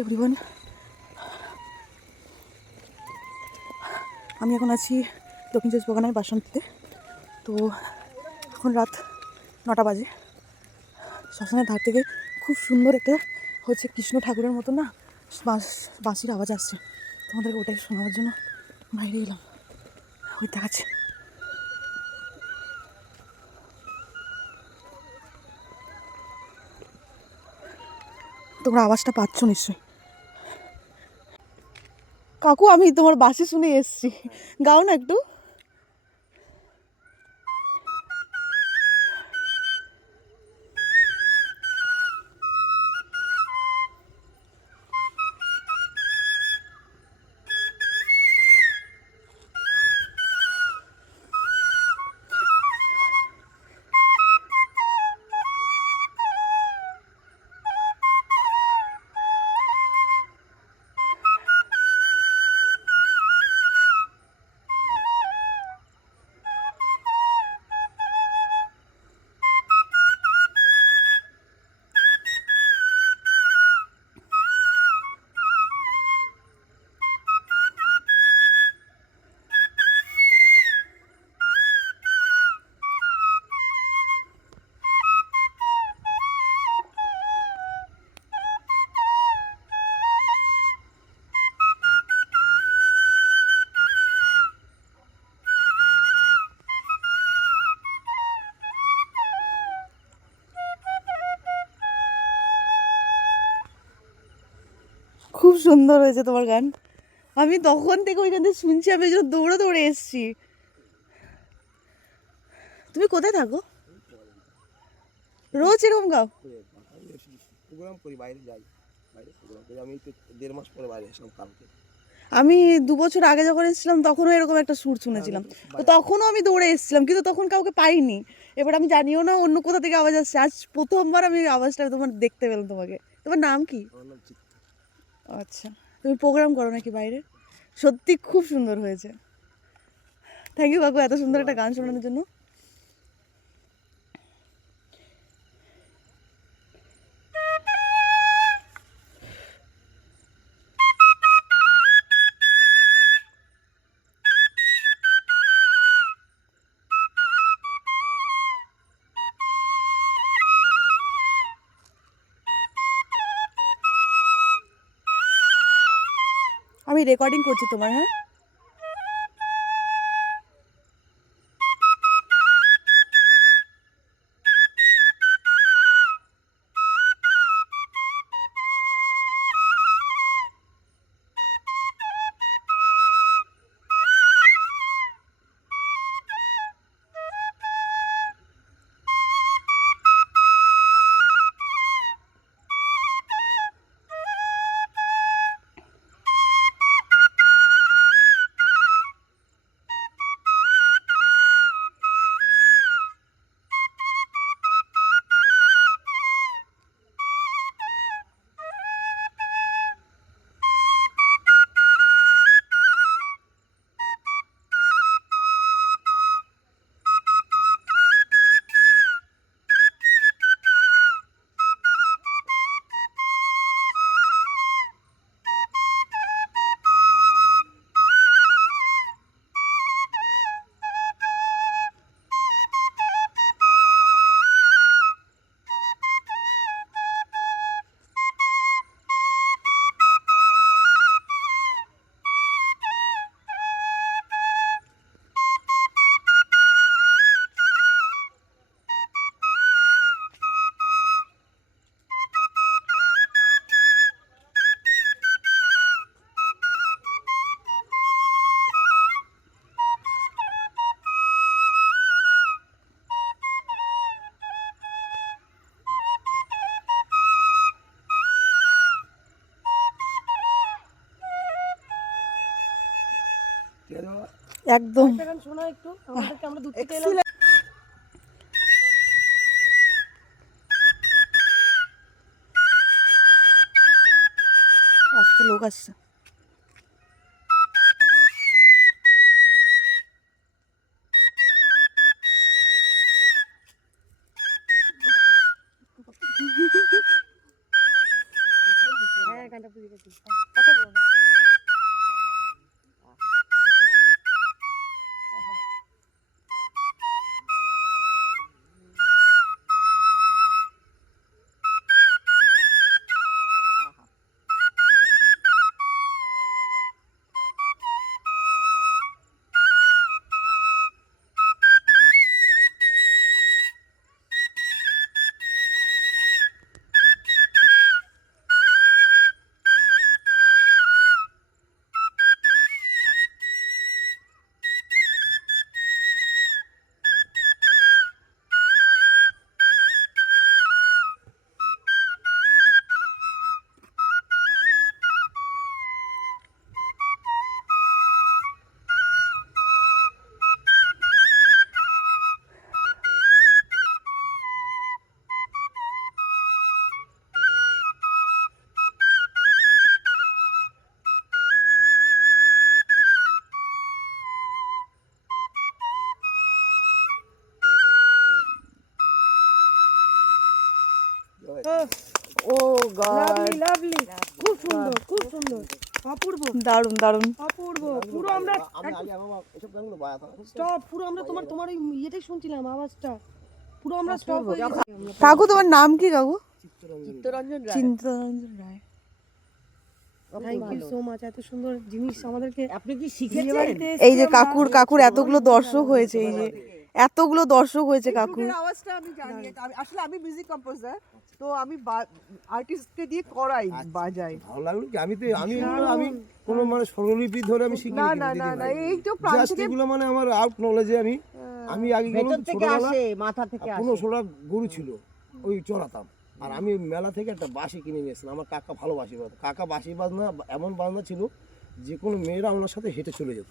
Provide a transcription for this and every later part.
Everyone, আমি এখন আছি দক্ষিণ চব্বিশ পরগনার বাসন্তীতে। তো এখন রাত 9টা বাজে। শ্মশানের ধার থেকে খুব সুন্দর একটা হচ্ছে কৃষ্ণ ঠাকুরের মতো না বাঁশির আওয়াজ আসছে। তোমাদেরকে ওটাই শোনাবার জন্য বাইরে এলাম। ওই দেখাচ্ছে, তোমরা আওয়াজটা পাচ্ছ নিশ্চয়ই। কাকু, আমি তোমার বাঁশি শুনে এসছি, গাও না একটু। খুব সুন্দর হয়েছে তোমার গান। আমি তখন থেকে ওইখান থেকে শুনছি, আমি দৌড়ে দৌড়ে এসছি। তুমি কোথায় থাকো? রোজ এরকম গাও? প্রোগ্রাম করি, বাইরে যাই, বাইরে প্রোগ্রাম করি। আমি তো 1.5 মাস পরে বাইরে এসলাম কালকে। আমি 2 বছর আগে যখন এসেছিলাম তখনও এরকম একটা সুর শুনেছিলাম। তো তখনও আমি দৌড়ে এসেছিলাম, কিন্তু তখন কাউকে পাইনি। এবার আমি জানিও না অন্য কোথা থেকে আওয়াজ আসছে। আজ প্রথমবার আমি আওয়াজটা তোমার দেখতে পেলাম। তোমাকে, তোমার নাম কি? আমার নাম চিত্ত। আচ্ছা, তুমি প্রোগ্রাম করো নাকি বাইরে? সত্যি খুব সুন্দর হয়েছে। থ্যাংক ইউ কাকু, এত সুন্দর একটা গান শোনানোর জন্য। আমি রেকর্ডিং করছি তোমার। হ্যাঁ, একদম। শোনা একটু আমাদেরকে, আমরা দূর থেকে এলাম। আসছে, লোক আসছে। হ্যাঁ, গানটা কথা বলো না। ও গড, লাভলি খুব সুন্দর খুব সুন্দর অপূর্ব দারুণ দারুণ। অপূর্ব পুরো আমরা আমি আগে আমার এসব গানগুলো বাজাতাম। স্টপ পুরো আমরা তোমার ওই ইয়েটাই শুনছিলাম আওয়াজটা পুরো আমরা স্টপ হয়ে গেছি কাকু তোমার নাম কি কাকু? চিত্তরঞ্জন চিন্তারঞ্জন রায়। থ্যাংক ইউ সো মাচ এত সুন্দর জিনিস আমাদেরকে আপনি কি বিয়ে শিখেছেন? বাড়িতে এই যে এসেছি কাকুর কাকুর এতগুলো দর্শক হয়েছে, এই যে এতগুলো দর্শক হয়েছে কাকুর। ফ্লুটের আওয়াজটা আমি জানি, আসলে আমি মিউজিক কম্পোজার, তো আমি আর্টিস্টকে দিয়ে করাই, বাজাই। ভালো লাগলো কি আমি কোনো মানে স্বরলিপি ধরে আমি শিখি না না না না, এই তো প্রাণ জাস্ট থেকে এগুলো মানে আমার আউট নলেজে আমি আগে ভেতর থেকে আসে, মাথা থেকে আসে। 15-16 গরু ছিল, ওই চড়াতাম। আর আমি মেলা থেকে একটা বাঁশি কিনে নিয়ে এসেছিলাম। আমার কাকা ভালো বাঁশি বাজতো। কাকা বাঁশি বাজনা এমন বাজনা ছিল যে কোনো মেয়েরা আমার সাথে হেঁটে চলে যেত,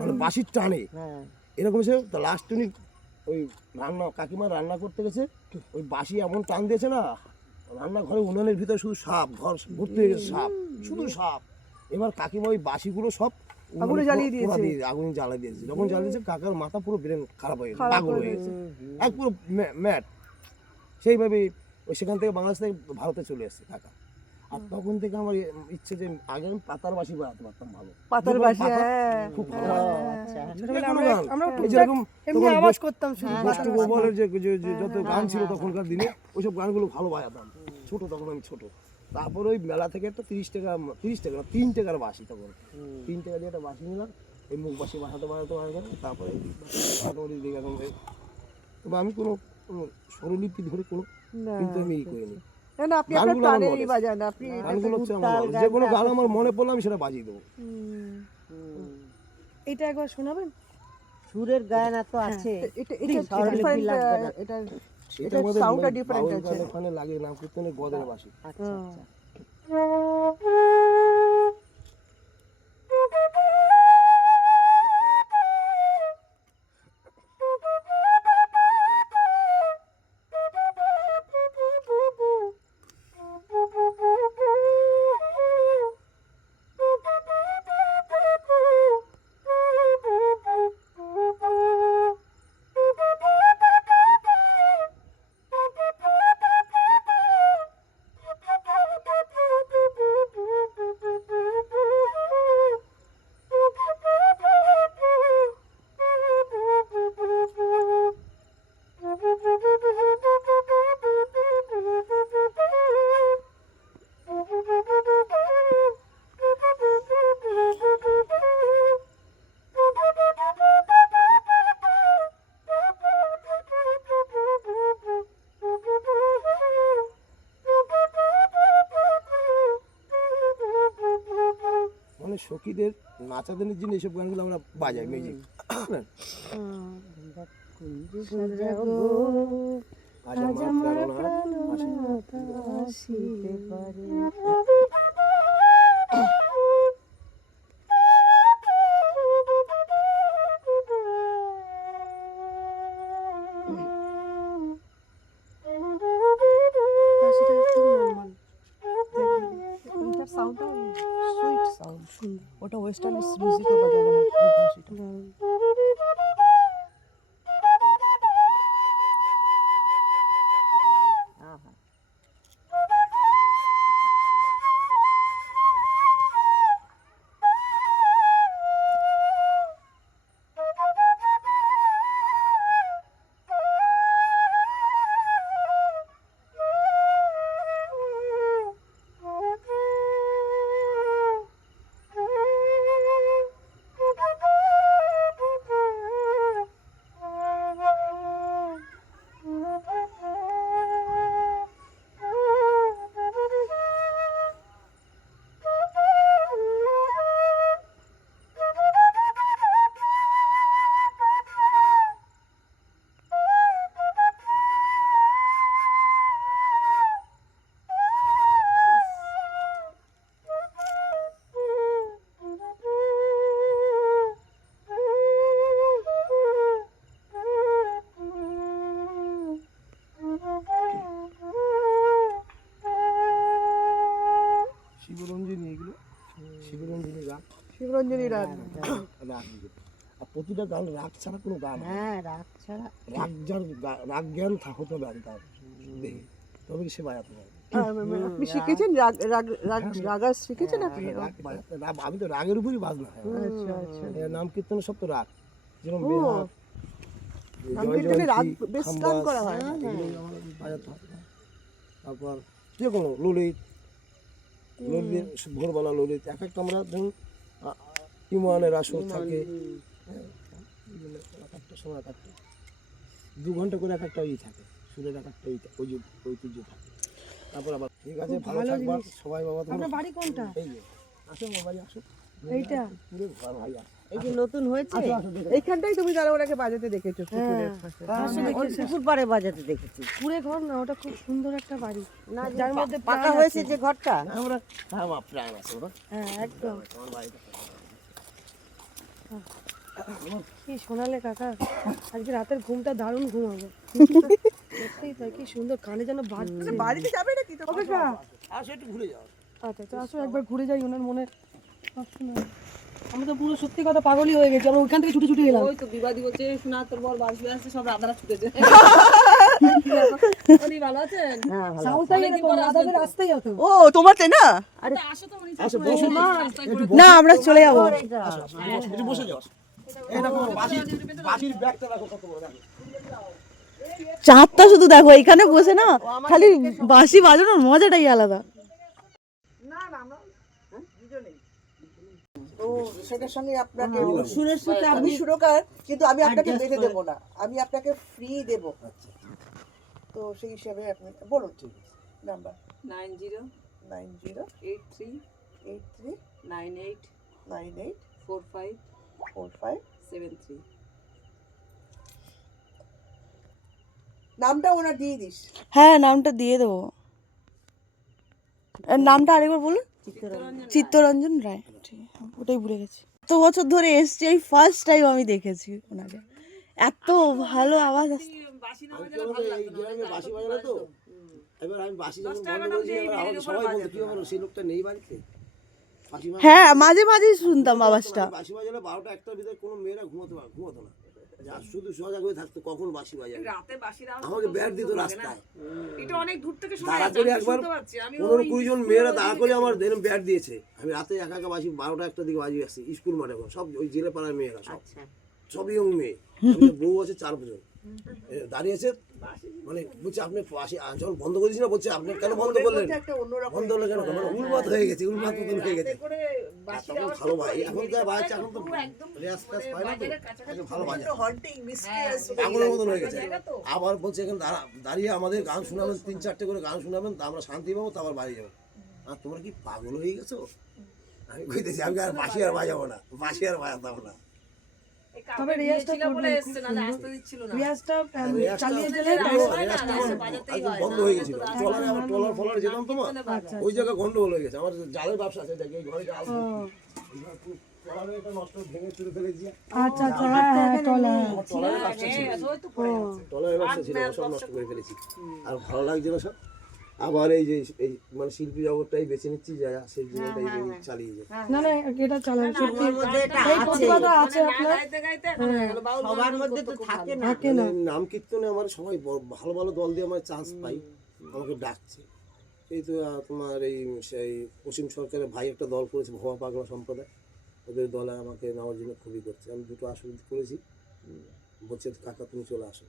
মানে বাঁশির টানে হ্যাঁ, এরকম এসে লাস্ট উনি ওই কাকিমা রান্না করতে গেছে, ওই বাঁশি এমন টান দিয়েছে না, রান্নাঘরে উনানের ভিতরে শুধু সাপ, ঘর ভর্তি হয়ে গেছে সাপ, শুধু সাপ। এবার কাকিমা ওই বাঁশিগুলো সব আগুনে জ্বালিয়ে দিয়েছে। আগুন জ্বালিয়ে দিয়েছে। যখন জ্বালিয়েছে কাকার মাথা পুরো ব্রেন খারাপ হয়ে গেছে, পাগল হয়ে গেছে, এক পুরো ম্যাট। সেইভাবে ওই সেখান থেকে বাংলাদেশ থেকে ভারতে চলে এসেছে কাকা। আর তখন থেকে আমার ইচ্ছে যে আগে আমি পাতার বাঁশি বাজাতে পারতাম ভালো, পাতার যেগুলো বাঁশি, পাতা, হ্যাঁ। খুব ভালো লাগতো। আচ্ছা। ছোটবেলায় যেকোনো আমরা গান, আমরা এই যেরকম এমনি তখন আওয়াজ করতাম শুধু বস্তু গোবরের যে যত গান ছিল তখনকার দিনে, ওইসব গানগুলো ভালো বাজাতাম ছোট, তখন আমি ছোট। তারপর ওই মেলা থেকে একটা 30 টাকা না 3 টাকার বাঁশি, তখন 3 টাকা দিয়ে একটা বাঁশি নিলাম, এই মুখ বাঁশি বাজাতে তারপরে মোটামুটি দিকে এখন তবে আমি কোনো স্বরলিপি ধরে কোনো কিন্তু আমি করিনি। না না, আপনি আপনার গানগুলো আমার প্রাণেরই knowledge। বাজান, আপনি গানগুলো হচ্ছে আমার knowledge। যে কোনো গান আমার মনে পড়লে আমি সেটা বাজিয়ে দেবো। এটা একবার শোনাবেন সুরের গান এত আছে, এটা স্বরলিপি ডিফারেন্ট, লাগবে না। এটা এটা আমাদের সাউন্ডটা ডিফারেন্ট বাউল আছে। গান ওখানে লাগে নাম কীর্তনে গদের বাঁশি। আচ্ছা আচ্ছা। মানে সখীদের নাচাদের জন্য এইসব গানগুলো আমরা বাজাই মিউজিক। আজা মাত্রার আসিতে পারে বাঁশিটা খুব নরমাল এটার সাউন্ডটা সুইট সাউন্ড, ওটা ওয়েস্টার্ন মিউজিকও বাজানো হয় ওই বাঁশিটা। আহা। শিবরঞ্জনী এগুলো শিবরঞ্জনী রাগ শিবরঞ্জনী রাগ। রাগ এগুলো। আর প্রতিটা গান রাগ ছাড়া কোনো গান হয় না। হ্যাঁ রাগ ছাড়া রাগ যার রাগ জ্ঞান হতে হবে আগে তার দেহে, তবে কি সে বাজাতে পারে। আপনি শিখেছেন রাগ রাগ রাগ রাগাস শিখেছেন আপনি? আমি তো রাগের উপরই বাজনা হয়। আচ্ছা আচ্ছা। নাম কীর্তনে সব তো রাগ, যেমন ও, বেহাগ, নাম জয় কীর্তনে রাগ জয়ন্তী, বেশ গান খাম্বাস, করা হয়। এগুলোই আমার বাজাতে হয়। তারপর যে কোনো ললিত, ললিত ভোরবেলা ললিত, এক একটা আমরা ধরুন ইমানের আসর থাকে, হ্যাঁ, এক একটা সময় এক একটা 2 ঘন্টা করে এক একটা থাকে, সুরের এক একটা ঐতিহ্য থাকে। তারপর আবার ঠিক আছে, ভালো থাকবা সবাই বাবা। আপনার তোমরা বাড়ি কোনটা? এই যে আসো মোবাইল আসো, এইটা? পুরো ঘর ভাই আসো। এই যে নতুন হয়েছে এইখানটাই তুমি তারা ওনাকে বাজাতে দেখেছো পুকুরের পাশে। ওই পুকুর পাড়ে বাজাতে দেখেছি। পুরে ঘর না, ওটা খুব সুন্দর একটা বাড়ি, না যার মধ্যে পাকা প্রাণ হয়েছে আছে। যে ঘরটা, আমরা হ্যাঁ মা প্রাণ আছে ওরা, হ্যাঁ একদম। আমার বাড়িতে কি শোনালে কাকা, আজকে রাতের ঘুমটা দারুণ ঘুমাবো। সত্যিই তাই, কি সুন্দর, কানে যেন বাজছে। বাড়িতে যাবে নাকি তো? অপেক্ষা, আসো একটু ঘুরে যাও। আচ্ছা আচ্ছা, আসো একবার ঘুরে যাই ওনার মনে। আমি তো পুরো সত্যি কথা পাগলই হয়ে গেছি, আমরা ওইখান থেকে ছুটে ছুটে এলাম। ওই তো বিবাদী বলছে শোনা তোর বর বাসবে আসছে, সব রাধারা ছুটেছে। উনি ভালো আছেন? হ্যাঁ ভালো। সাউন্ডটাই এরকম, রাধাদের রাস্তাই হতো। ও তোমার তাই না? আসো তো উনি আসো বসো, না আমরা চলে যাবো। একটু বসে যাও। এই দেখো বাসির ব্যাগটা দেখো কত বড়, দেখো চাঁদটা শুধু দেখো, এখানে বসে না খালি বাঁশি বাজানোর মজাটাই আলাদা। ও সেটার সঙ্গে আপনাকে সুরের সাথে আপনি সুরকার, কিন্তু আমি আপনাকে বেঁধে দেবো না, আমি আপনাকে ফ্রি দেবো। তো সেই হিসাবে আপনি বলুন। ঠিক নাম্বার 908398984573। নামটা ওনার দিয়ে দিস। হ্যাঁ নামটা দিয়ে দেবো। আর নামটা আরেকবার বলুন। চিত্তরঞ্জন রায়, ঠিক আছে, ওটাই ভুলে গেছি। এত বছর ধরে এসছি, এই ফার্স্ট টাইম আমি দেখেছি ওনাকে, এত ভালো আওয়াজ আসছে। এই গ্রামে বাঁশি বাজানো তো, এবার আমি বাঁশি যখন বন্ধ করেছি, এবার আমাকে সবাই বলতো কি ব্যাপার, সেই লোকটা নেই বাড়িতে বাঁশি বাজানো। হ্যাঁ মাঝে মাঝেই শুনতাম আওয়াজটা। বাঁশি বাজালে 12টা 1টার ভিতরে কোনো মেয়েরা ঘুমাতো না, যা শুধু সজাগ হয়ে থাকতো কখন বাঁশি বাজাবে। রাতে বাসির আওয়াজ আমাকে ব্যাট দিত রাস্তায়, এটা অনেক দূর থেকে শোনা দাঁড়া যাচ্ছে, করে আমি একবার শুনতে পাচ্ছি। আমি 15-20 জন মেয়েরা দাঁড়া করে আমার দেন ব্যাট দিয়েছে। আমি রাতে একা একা বাঁশি 12টা 1টার দিকে বাজিয়ে আসছি স্কুল মাঠে, সব ওই জেলে পাড়ার মেয়েরা, সব ইয়ং মেয়ে। আমাদের বউ আছে 4 বছর, দাঁড়িয়েছে, মানে বলছে আপনি বাঁশি যখন বন্ধ করেছি না, বলছে আপনি কেন বন্ধ করলেন, বন্ধ হলো কেন, মানে উন্মাদ হয়ে গেছে, উন্মাদ মতন হয়ে গেছে। তখন ভালো ভাই, এখন যা বাজছে এখন তো রেয়াজ টাজ পায় না তো, এখন ভালো বাজে হন্টিং মিস্ট্রিয়াস পাগলের মতন হয়ে গেছে। আবার বলছে এখানে দাঁড়িয়ে আমাদের গান শোনাবেন, 3-4টে করে গান শোনাবেন, তা আমরা শান্তি পাবো, তারপর বাড়ি যাবো। আর তোমরা কি পাগল হয়ে গেছো? আমি কইতেছি আমি আর বাঁশি আর বাজাবো না, বাঁশি আর বাজাতাম না। তবে রেয়াজটা বলে এসছে, না আসতে দিচ্ছিল না। রেয়াজটা চালিয়ে গেলে বন্ধ হয়ে গেছিল, ট্রলারে আমার ট্রলার যেতাম তোমার, ওই জায়গায় গন্ডগোল হয়ে গেছে। আমার জালের ব্যবসা আছে, দেখি এই ঘরে জাল ট্রলারে এটা নষ্ট ভেঙে চুরে ফেলেছি। আচ্ছা আচ্ছা, হ্যাঁ হ্যাঁ টলা, ট্রলারের ব্যবসা ছিল, ট্রলারের ব্যবসা ছিল, সব নষ্ট করে ফেলেছি। আর ভালো লাগছে না সব। আবার এই যে এই মানে শিল্পী জগৎটাই বেছে নিচ্ছি, যা সেই জীবনটাই চালিয়ে যায়। না না এটা চালান সত্যি, মধ্যে এটা এই প্রতিভাটা আছে আপনার। গাইতে গাইতে এখন হয়ে গেল বাউল। সবার মধ্যে তো থাকে না। থাকে না, মানে নাম কীর্তনে আমার সবাই ভালো ভালো দল দিয়ে আমার চান্স পাই, আমাকে ডাকছে। এই তো তোমার এই সেই পশ্চিম সরকারের ভাই একটা দল করেছে, ভবা পাগলা সম্প্রদায়, ওদের দলে আমাকে নেওয়ার জন্য খুবই করছে। আমি 2টো আসন করেছি, বলছে কাকা তুমি চলে আসো।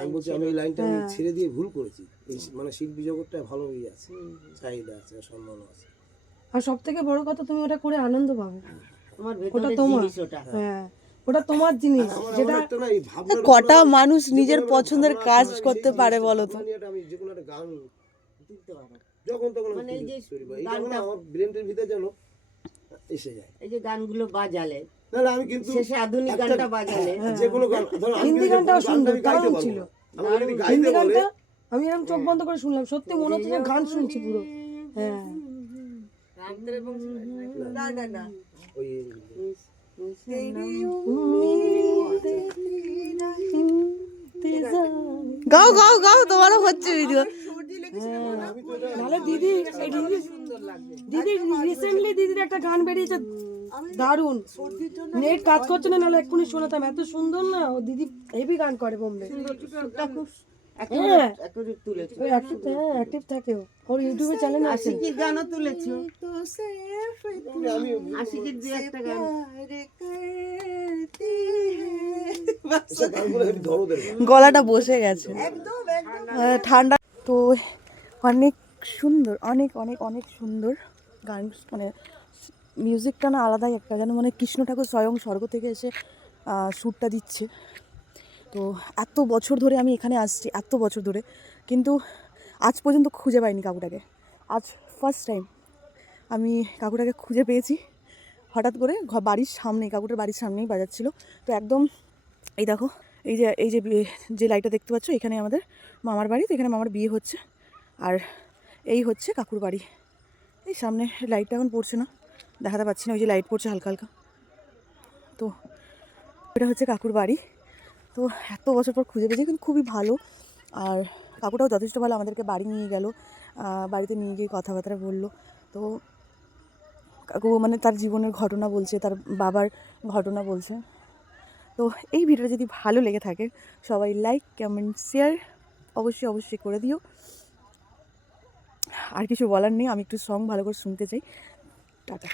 আমি বলছি আমি এই লাইনটা আমি ছেড়ে দিয়ে ভুল করেছি। এই মানে শিল্পী জগৎটা ভালো আছে, চাহিদা আছে, সম্মান আছে। আর সব থেকে বড় কথা তুমি ওটা করে আনন্দ পাবে, তোমার ওটা ভেতরে তোমার, জিনিস ওটা। হ্যাঁ ওটা তোমার জিনিস, আমার যেটা একটা না এই ভাবনার কটা উপরে মানুষ নিজের যেকোনো পছন্দের ভাবনা কাজ আছে না, করতে সেই পারে জিনিসটা বলো তো। ভাবনা নিয়ে আমি যে কোনো একটা গান দিতে পারো। যখন তখন মানে এই যে তৈরি করি। এই যখন আমার ব্রেনের ভিতরে যেন এসে যায়। এই যে গানগুলো বাজালে, না না আমি কিন্তু শেষে আধুনিক গানটা বাজালে, যে কোনো গান ধরো আমি হিন্দি কিন্তু গানটাও গানটা সুন্দর, আমি গাইতে দারুণ পারবো ছিল। না। আমাকে যদি গাইতে হিন্দি বলে গানটা আমি এরকম চোখ বন্ধ করে শুনলাম, সত্যি মনে হচ্ছে যেন গান শুনছি পুরো। হ্যাঁ না না না ওই গাও গাও গাও, তোমারও হচ্ছে ভিডিও। আমি তো এটা নাহলে দিদি এই দিদি দিদি রিসেন্টলি দিদির একটা গান বেরিয়েছে দারুণ, নেট কাজ করছে না, নাহলে এক্ষুনি শোনাতাম, এত সুন্দর না ও দিদি, হেভি গান করে বোম্বে। হ্যাঁ তুলেছো ওই অ্যাক্টিভ থাকে ও, ওর ইউটিউবে চ্যানেল আছে। আশিকির গানও তুলেছো, আশিকির দু একটা গান। এসব গানগুলো হেবি দরদের গান। গলাটা বসে গেছে ঠান্ডা। তো অনেক সুন্দর, অনেক অনেক অনেক সুন্দর গান, মানে মিউজিকটা না আলাদাই একটা, যেন মানে কৃষ্ণ ঠাকুর স্বয়ং স্বর্গ থেকে এসে সুরটা দিচ্ছে। তো এত বছর ধরে আমি এখানে আসছি, এত বছর ধরে, কিন্তু আজ পর্যন্ত খুঁজে পাইনি কাকুটাকে। আজ ফার্স্ট টাইম আমি কাকুটাকে খুঁজে পেয়েছি। হঠাৎ করে বাড়ির সামনেই, কাকুটার বাড়ির সামনেই বাজাচ্ছিল। তো একদম এই দেখো, যে লাইটটা দেখতে পাচ্ছ, এখানে আমাদের মামার বাড়ি। তো এখানে মামার বিয়ে হচ্ছে, আর এই হচ্ছে কাকুর বাড়ি। এই সামনে লাইটটা এখন পড়ছে না, দেখাতে পাচ্ছি না, ওই যে লাইট পড়ছে হালকা হালকা। তো এটা হচ্ছে কাকুর বাড়ি। তো এত বছর পর খুঁজে পেয়েছি, কিন্তু খুবই ভালো। আর কাকুটাও যথেষ্ট ভালো, আমাদেরকে বাড়ি নিয়ে গেল, বাড়িতে নিয়ে গিয়ে কথাবার্তা বললো। তো কাকু মানে তার জীবনের ঘটনা বলছে, তার বাবার ঘটনা বলছে। তো এই ভিডিওটা যদি ভালো লেগে থাকে, সবাই লাইক, কমেন্ট, শেয়ার অবশ্যই অবশ্যই করে দিও। আর কিছু বলার নেই, আমি একটু সং ভালো করে শুনতে চাই। টাটা।